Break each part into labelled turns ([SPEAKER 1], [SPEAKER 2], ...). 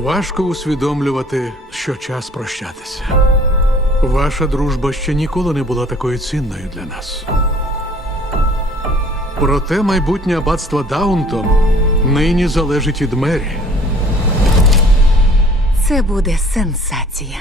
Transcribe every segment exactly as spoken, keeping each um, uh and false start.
[SPEAKER 1] Важко усвідомлювати, що час прощатися. Ваша дружба ще ніколи не була такою цінною для нас. Проте майбутнє аббатства Даунтон нині залежить від Мері.
[SPEAKER 2] Це буде сенсація.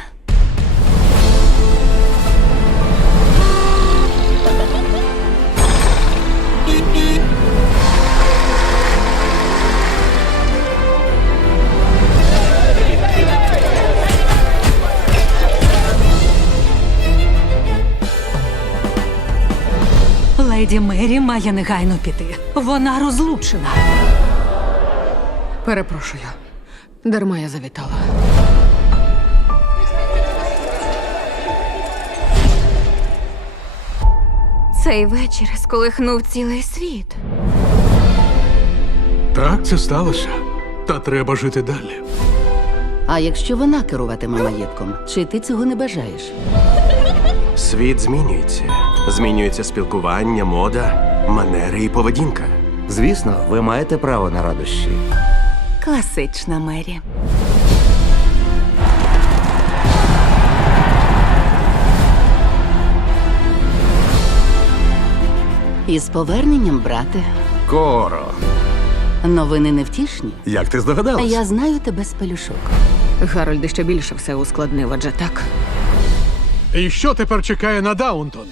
[SPEAKER 2] Леді Мері має негайно піти. Вона розлучена.
[SPEAKER 3] Перепрошую. Дарма я завітала.
[SPEAKER 2] Цей вечір сколихнув цілий світ.
[SPEAKER 1] Так, це сталося. Та треба жити далі.
[SPEAKER 4] А якщо вона керуватиме маєтком, чи ти цього не бажаєш?
[SPEAKER 5] Світ змінюється. Змінюється спілкування, мода, манери і поведінка.
[SPEAKER 6] Звісно, ви маєте право на радощі.
[SPEAKER 2] Класична Мері.
[SPEAKER 4] Із поверненням, брате.
[SPEAKER 6] Коро,
[SPEAKER 4] Новини невтішні.
[SPEAKER 6] як ти здогадалась?
[SPEAKER 4] Я знаю тебе з пелюшок.
[SPEAKER 3] Гарольд ще більше все ускладнив, адже так.
[SPEAKER 1] І що тепер чекає на Даунтон?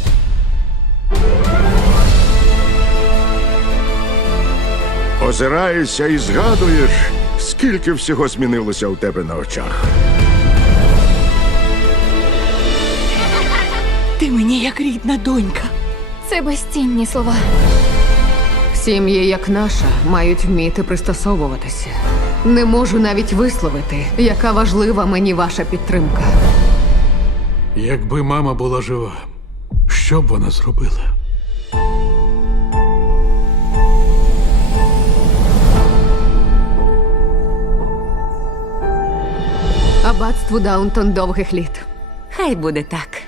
[SPEAKER 7] Озираєшся і згадуєш, скільки всього змінилося у тебе на очах.
[SPEAKER 2] Ти мені як рідна донька.
[SPEAKER 8] Це безцінні слова.
[SPEAKER 3] Сім'ї, як наша, мають вміти пристосовуватися. Не можу навіть висловити, яка важлива мені ваша підтримка.
[SPEAKER 1] Якби мама була жива, що б вона зробила?
[SPEAKER 3] Аббатству Даунтон довгих літ.
[SPEAKER 2] Хай буде так.